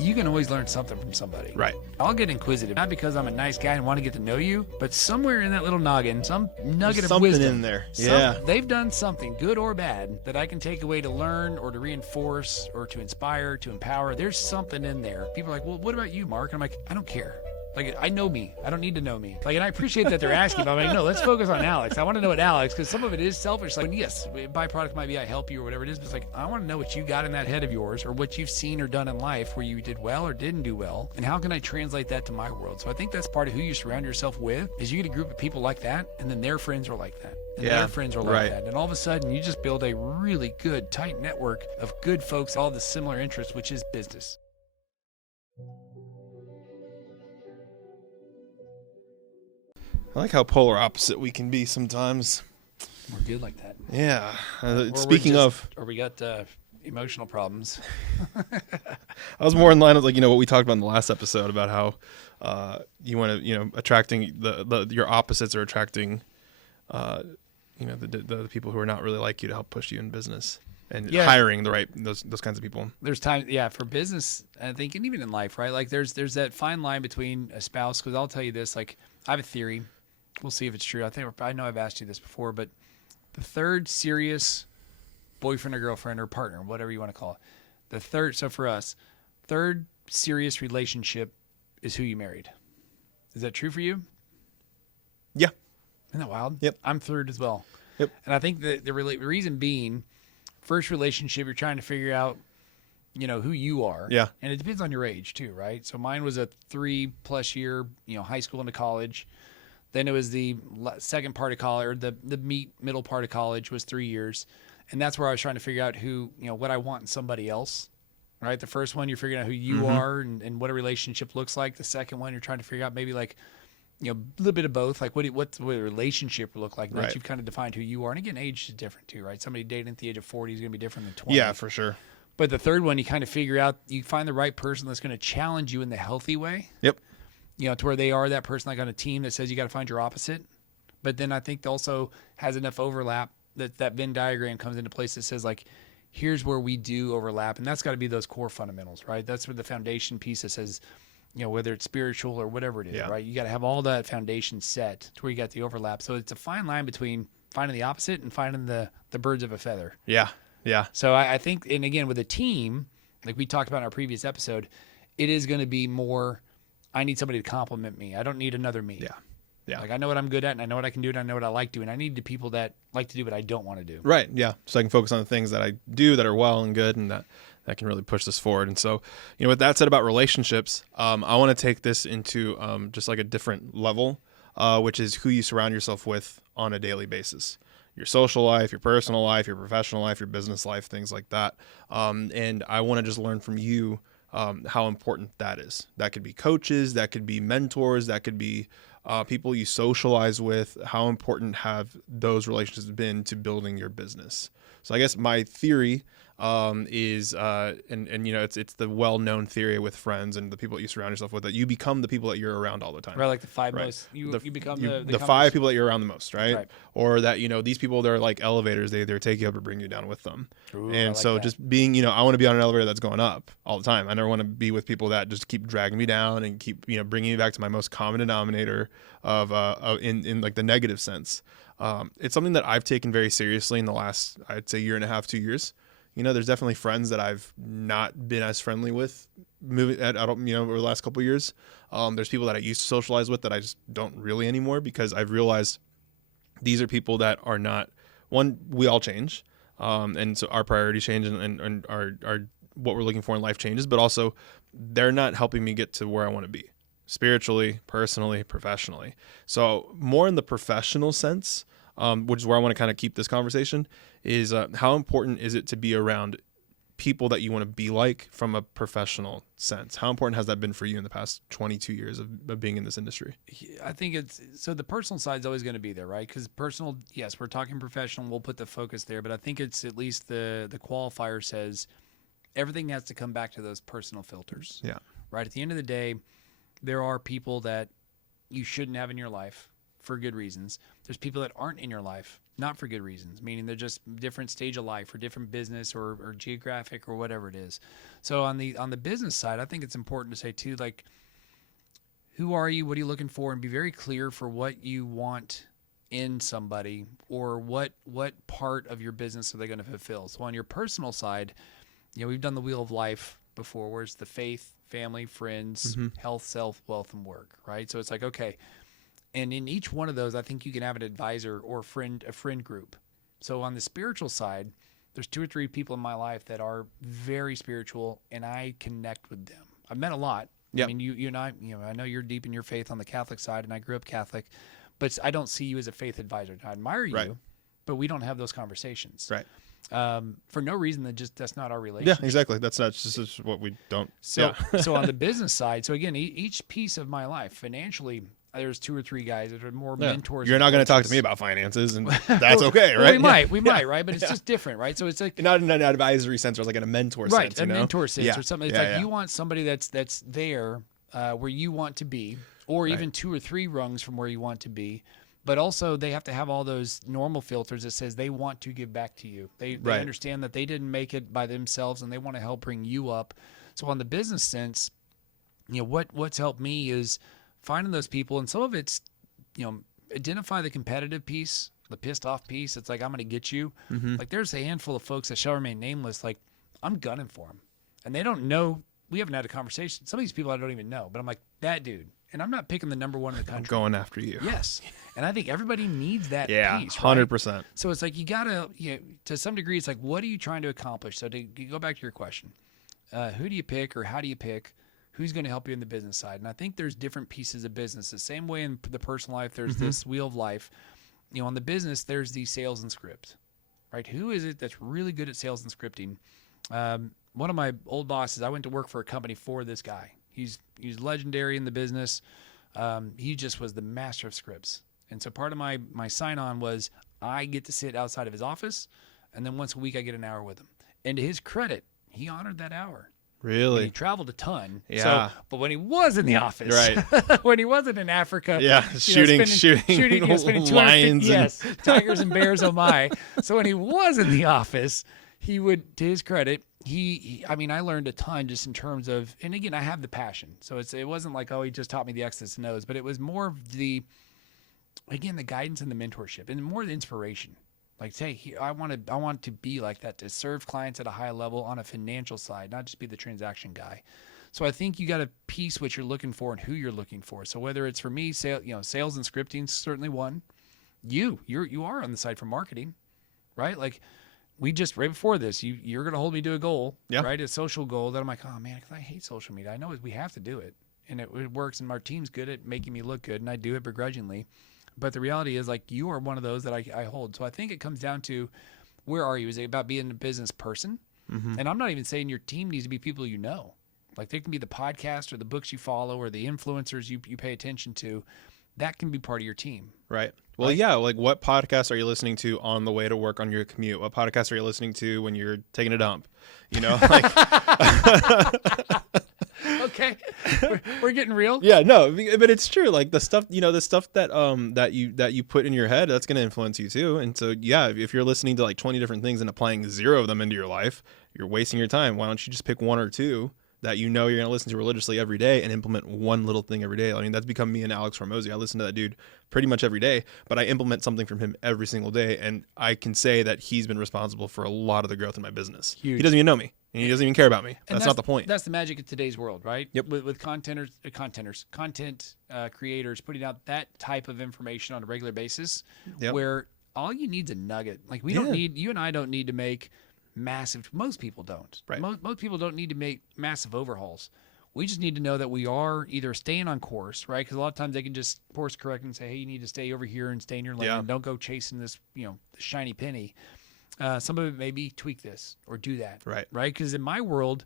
you can always learn something from somebody. Right. I'll get inquisitive, not because I'm a nice guy and want to get to know you, but somewhere in that little noggin, some nugget of wisdom. Something in there. Yeah. They've done something, good or bad, that I can take away to learn or to reinforce or to inspire, to empower. There's something in there. People are like, well, what about you, Mark? And I'm like, I don't care. Like, I know me. I don't need to know me. Like, and I appreciate that they're asking, but I'm like, no, let's focus on Alex. I want to know what Alex, because some of it is selfish. Like, yes, byproduct might be I help you or whatever it is, but it's like, I want to know what you got in that head of yours or what you've seen or done in life where you did well or didn't do well, and how can I translate that to my world? So I think that's part of who you surround yourself with, is you get a group of people like that, and then their friends are like that. And their friends are like that. And all of a sudden, you just build a really good, tight network of good folks, all the similar interests, which is business. I like how polar opposite we can be sometimes. We're good like that. Yeah. Speaking of... Or we got emotional problems. I was more in line with, like, what we talked about in the last episode about how you want to, attracting your opposites are attracting, the people who are not really like you to help push you in business. And hiring the right those kinds of people. There's time, for business, I think, and even in life, right? Like there's that fine line between a spouse. Because I'll tell you this, like I have a theory. We'll see if it's true. I know I've asked you this before, but the third serious boyfriend or girlfriend or partner, whatever you want to call it, so for us, third serious relationship is who you married. Is that true for you? Yeah. Isn't that wild? Yep. I'm third as well. Yep. And I think the reason being, first relationship, you're trying to figure out, who you are. Yeah. And it depends on your age too, right? So mine was a 3+ year, high school into college. Then it was the second part of college, or the middle part of college was 3 years. And that's where I was trying to figure out who, what I want in somebody else, right? The first one, you're figuring out who you are and what a relationship looks like. The second one, you're trying to figure out maybe like, a little bit of both. Like what a relationship would look like. Once you've kind of defined who you are. And again, age is different too, right? Somebody dating at the age of 40 is going to be different than 20. Yeah, for sure. But the third one, you kind of figure out, you find the right person that's going to challenge you in the healthy way. Yep. To where they are that person, like on a team that says you got to find your opposite. But then I think also has enough overlap that Venn diagram comes into place that says like, here's where we do overlap. And that's got to be those core fundamentals, right? That's where the foundation piece that says, whether it's spiritual or whatever it is, right? You got to have all that foundation set to where you got the overlap. So it's a fine line between finding the opposite and finding the birds of a feather. Yeah. Yeah. So I think, and again, with a team, like we talked about in our previous episode, it is going to be more, I need somebody to compliment me. I don't need another me. Yeah. Yeah. Like I know what I'm good at and I know what I can do and I know what I like doing. I need the people that like to do what I don't want to do. Right. Yeah. So I can focus on the things that I do that are well and good and that can really push this forward. And so, with that said about relationships, I want to take this into just like a different level, which is who you surround yourself with on a daily basis. Your social life, your personal life, your professional life, your business life, things like that. And I want to just learn from you how important that is. That could be coaches, that could be mentors, that could be people you socialize with. How important have those relationships been to building your business? So I guess my theory is, it's the well-known theory with friends and the people that you surround yourself with, that you become the people that you're around all the time. Right, like the five most, you become the five people that you're around the most, right? Or that, these people, they're like elevators, they either take you up or bring you down with them. Ooh, and so that. just being, I want to be on an elevator that's going up all the time. I never want to be with people that just keep dragging me down and keep, bringing me back to my most common denominator of in like the negative sense. It's something that I've taken very seriously in the last, I'd say, year and a half, 2 years. There's definitely friends that I've not been as friendly with over the last couple of years. There's people that I used to socialize with that I just don't really anymore, because I've realized these are people that are not, one, we all change. And so our priorities change and our what we're looking for in life changes, but also they're not helping me get to where I want to be spiritually, personally, professionally. So more in the professional sense, which is where I want to kind of keep this conversation, is how important is it to be around people that you want to be like from a professional sense? How important has that been for you in the past 22 years of being in this industry? I think so the personal side is always going to be there, right? Because personal, yes, we're talking professional, we'll put the focus there, but I think it's at least the qualifier says everything has to come back to those personal filters. Yeah. Right? At the end of the day, there are people that you shouldn't have in your life. for good reasons. There's people that aren't in your life, not for good reasons, meaning they're just different stage of life or different business or geographic or whatever it is. So on the business side, I think it's important to say too, like, who are you? What are you looking for? And be very clear for what you want in somebody, or what part of your business are they going to fulfill. So on your personal side, we've done the wheel of life before, where it's the faith, family, friends, health, self, wealth, and work, right? So it's like, okay. And in each one of those, I think you can have an advisor or a friend group. So on the spiritual side, there's 2 or 3 people in my life that are very spiritual, and I connect with them. I've met a lot. Yep. I mean, you and I, I know you're deep in your faith on the Catholic side, and I grew up Catholic, but I don't see you as a faith advisor. I admire you, right. but we don't have those conversations. Right. For no reason, that's not our relationship. Yeah, exactly. That's just what we don't. So, so on the business side, so again, each piece of my life, financially, there's 2 or 3 guys that are more mentors. You're not going to talk to me about finances, and that's okay, right? We might, right? But it's just different, right? So it's like not in an advisory sense, or like in a mentor sense, right? A mentor sense, or something. It's like you want somebody that's there where you want to be, or even 2 or 3 rungs from where you want to be. But also, they have to have all those normal filters that says they want to give back to you. They understand that they didn't make it by themselves, and they want to help bring you up. So on the business sense, what's helped me is finding those people, and some of it's, identify the competitive piece, the pissed off piece. It's like, I'm going to get you. Like, there's a handful of folks that shall remain nameless. Like, I'm gunning for them, and they don't know. We haven't had a conversation. Some of these people I don't even know, but I'm like, that dude. And I'm not picking the number one in the country. I'm going after you. Yes. And I think everybody needs that piece, 100%. Right? So it's like, you got to, to some degree, it's like, what are you trying to accomplish? So to go back to your question, who do you pick, or how do you pick? Who's going to help you in the business side? And I think there's different pieces of business. The same way in the personal life, there's this wheel of life. On the business, there's the sales and script, right? Who is it that's really good at sales and scripting? One of my old bosses, I went to work for a company for this guy. He's legendary in the business. He just was the master of scripts. And so part of my sign-on was I get to sit outside of his office, and then once a week I get an hour with him. And to his credit, he honored that hour. Really? And he traveled a ton. Yeah. So, but when he was in the office, right? When he wasn't in Africa, shooting spending lions, yes, tigers and bears. Oh my! So when he was in the office, he would, to his credit, I mean, I learned a ton just in terms of, and again, I have the passion. So it wasn't like, oh, he just taught me the X's and O's, but it was more of the guidance and the mentorship, and more the inspiration. Like, say, I want to be like that, to serve clients at a high level on a financial side, not just be the transaction guy. So I think you got to piece what you're looking for and who you're looking for. So whether it's, for me, sales and scripting is certainly one. You are on the side for marketing, right? Like, we just, right before this, you're going to hold me to a goal, right? A social goal that I'm like, oh man, because I hate social media. I know we have to do it, and it works, and our team's good at making me look good, and I do it begrudgingly. But the reality is, like, you are one of those that I hold. So I think it comes down to, where are you? Is it about being a business person? And I'm not even saying your team needs to be people you know. Like, they can be the podcast or the books you follow or the influencers you pay attention to. That can be part of your team. Right. Well, yeah. Like, what podcast are you listening to on the way to work on your commute? What podcast are you listening to when you're taking a dump? Like. Okay, we're getting real. Yeah, no, but it's true. Like, the stuff that you put in your head, that's going to influence you too. And so, yeah, if you're listening to like 20 different things and applying 0 of them into your life, you're wasting your time. Why don't you just pick 1 or 2 that you're going to listen to religiously every day and implement one little thing every day? I mean, that's become me and Alex Hormozy. I listen to that dude pretty much every day, but I implement something from him every single day, and I can say that he's been responsible for a lot of the growth in my business. Huge. He doesn't even know me, and he doesn't even care about me. That's not the point. That's the magic of today's world, right? Yep. With content creators putting out that type of information on a regular basis, where all you need is a nugget. Like, you and I don't need to make massive, most people don't. Right. Most people don't need to make massive overhauls. We just need to know that we are either staying on course, right? Because a lot of times they can just course correct and say, hey, you need to stay over here and stay in your lane. And don't go chasing this, shiny penny. Some of it may be tweak this or do that. Right. Right. Because in my world,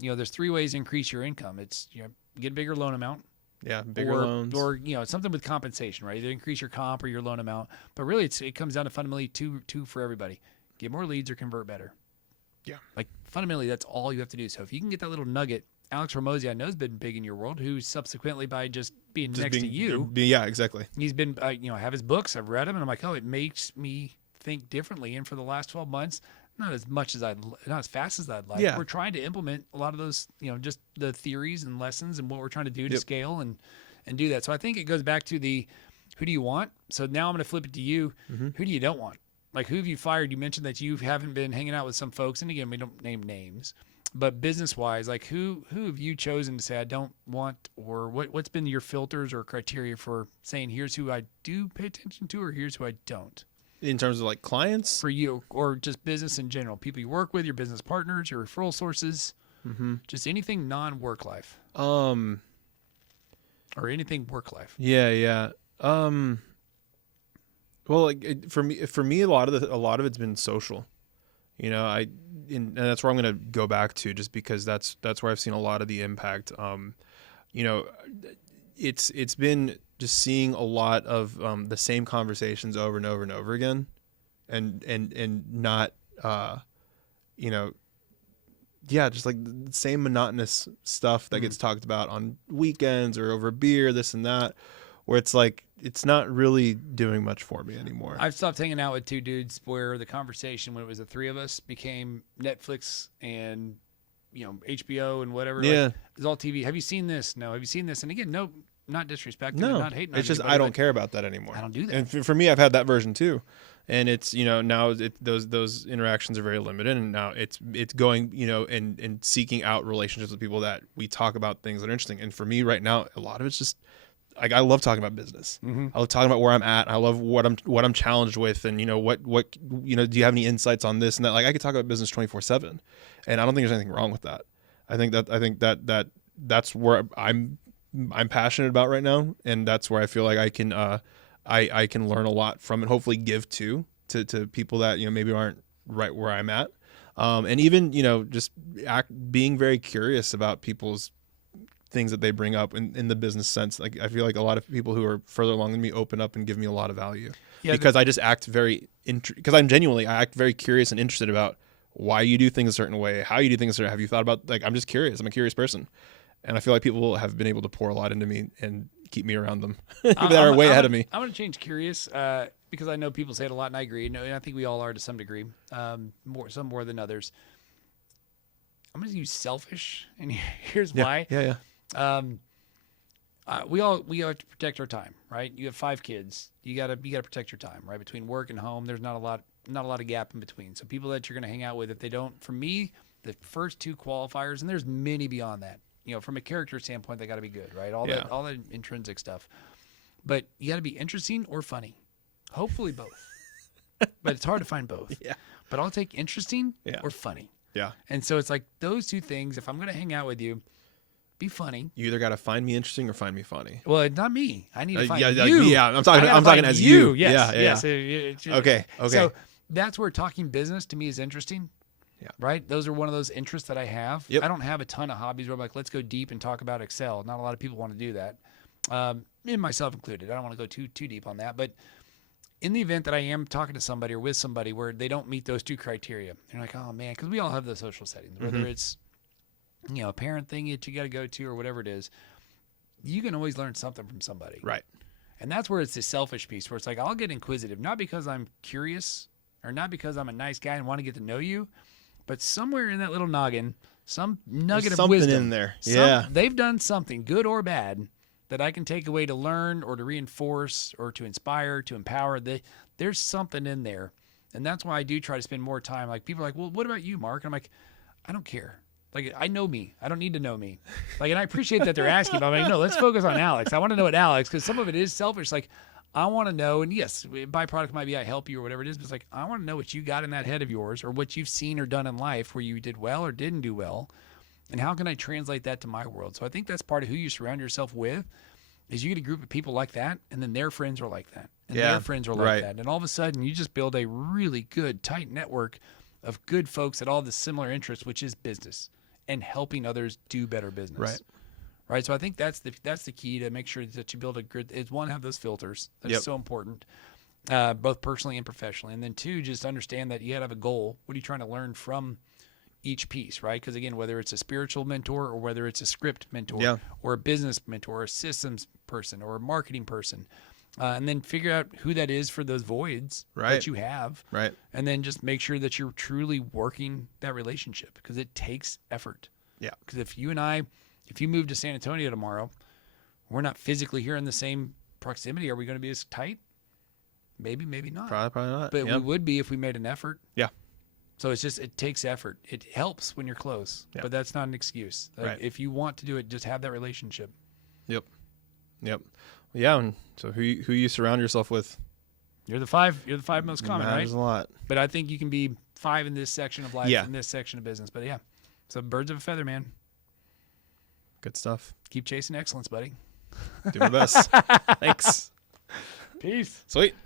there's 3 ways to increase your income. It's, get a bigger loan amount. Yeah, bigger loans. Or, something with compensation, right? Either increase your comp or your loan amount. But really, it comes down to fundamentally two for everybody. Get more leads or convert better. Yeah. Like, fundamentally, that's all you have to do. So if you can get that little nugget Alex Ramosi, I know, has been big in your world, who subsequently, by just being next to you, yeah, exactly. he's been, I have his books, I've read them, and I'm like, oh, it makes me think differently. And for the last 12 months, not as fast as I'd like. Yeah. We're trying to implement a lot of those, just the theories and lessons and what we're trying to do to scale and do that. So I think it goes back to the, who do you want? So now I'm going to flip it to you. Who do you don't want? Like, who have you fired? You mentioned that you haven't been hanging out with some folks. And again, we don't name names. But business-wise, like who have you chosen to say I don't want, or what's been your filters or criteria for saying here's who I do pay attention to, or here's who I don't? In terms of like clients? For you, or just business in general, people you work with, your business partners, your referral sources, just anything non-work life. Or anything work life. Yeah. Well, like for me, a lot of it's been social. And that's where I'm going to go back to, just because that's where I've seen a lot of the impact. It's been just seeing a lot of the same conversations over and over and over again, and not just like the same monotonous stuff that gets talked about on weekends or over beer, this and that, where it's like it's not really doing much for me anymore. I've stopped hanging out with two dudes where the conversation, when it was the three of us, became Netflix and HBO and whatever. Yeah, like, it's all TV. Have you seen this? No. Have you seen this? And again, no, not disrespecting, not hating. It's just anybody, I don't care about that anymore. I don't do that. And for me, I've had that version too, and it's now those interactions are very limited, and now it's going and seeking out relationships with people that we talk about things that are interesting. And for me right now, a lot of it's just. Like, I love talking about business. I love talking about where I'm at. I love what I'm challenged with, and what do you have any insights on this and that? Like, I could talk about business 24/7, and I don't think there's anything wrong with that. I think that's where I'm passionate about right now, and that's where I feel like I can I can learn a lot from, and hopefully give to people that maybe aren't right where I'm at, and even just being very curious about people's things that they bring up in the business sense. Like, I feel like a lot of people who are further along than me open up and give me a lot of value, because I just act because I act very curious and interested about why you do things a certain way, how you do things a certain way. Have you thought about, like, I'm just curious. I'm a curious person. And I feel like people have been able to pour a lot into me and keep me around them that are way ahead of me. I'm going to change curious, because I know people say it a lot, and I agree. And I think we all are to some degree, some more than others. I'm going to use selfish, and here's why. Yeah. We have to protect our time, right? You have 5 kids. You gotta protect your time, right? Between work and home, there's not a lot of gap in between. So people that you're gonna hang out with, if they don't, for me, the first 2 qualifiers, and there's many beyond that. From a character standpoint, they got to be good, right? All that intrinsic stuff. But you got to be interesting or funny. Hopefully both. But it's hard to find both. Yeah. But I'll take interesting or funny. Yeah. And so it's like those 2 things. If I'm gonna hang out with you, be funny. You either got to find me interesting or find me funny. Well, not me. I need to find you. Yeah, I'm talking as you. Yes. Okay. So that's where talking business to me is interesting. Yeah. Right? Those are one of those interests that I have. Yep. I don't have a ton of hobbies where I'm like, let's go deep and talk about Excel. Not a lot of people want to do that. Me and myself included. I don't want to go too deep on that. But in the event that I am talking to somebody or with somebody where they don't meet those 2 criteria, you're like, oh man, because we all have those social settings, whether it's a parent thing that you got to go to or whatever it is, you can always learn something from somebody. Right. And that's where it's the selfish piece, where it's like, I'll get inquisitive, not because I'm curious or not because I'm a nice guy and want to get to know you, but somewhere in that little noggin, some nugget of wisdom in there. Yeah. They've done something, good or bad, that I can take away to learn or to reinforce or to inspire, to empower. There's something in there. And that's why I do try to spend more time. Like, people are like, well, what about you, Mark? And I'm like, I don't care. Like, I know me. I don't need to know me. Like, and I appreciate that they're asking, but I'm like, no, let's focus on Alex. I want to know what Alex, because some of it is selfish. Like, I want to know, and yes, byproduct might be I help you or whatever it is, but it's like, I want to know what you got in that head of yours, or what you've seen or done in life where you did well or didn't do well, and how can I translate that to my world? So I think that's part of who you surround yourself with, is you get a group of people like that, and then their friends are like that, and their friends are like that, and all of a sudden you just build a really good, tight network of good folks that all have the similar interests, which is business and helping others do better business. Right. So I think that's the key to make sure that you build a good, is 1, have those filters. That's so important, both personally and professionally. And then 2, just understand that you got to have a goal. What are you trying to learn from each piece, right? Because again, whether it's a spiritual mentor or whether it's a script mentor Yeah. or a business mentor or a systems person or a marketing person, and then figure out who that is for those voids Right. that you have, Right. and then just make sure that you're truly working that relationship because it takes effort. Yeah. Because if you move to San Antonio tomorrow, we're not physically here in the same proximity. Are we going to be as tight? Maybe, maybe not. Probably not. But Yep. we would be if we made an effort. Yeah. So it takes effort. It helps when you're close, Yeah. but that's not an excuse. Like, Right. if you want to do it, just have that relationship. Yep. Yeah. And so who you surround yourself with You're the five most common, right? matters a lot. But I think you can be 5 in this section of life, Yeah. in this section of business. But yeah, so birds of a feather, man. Good stuff. Keep chasing excellence, buddy. Do my best. Thanks. Peace. Sweet.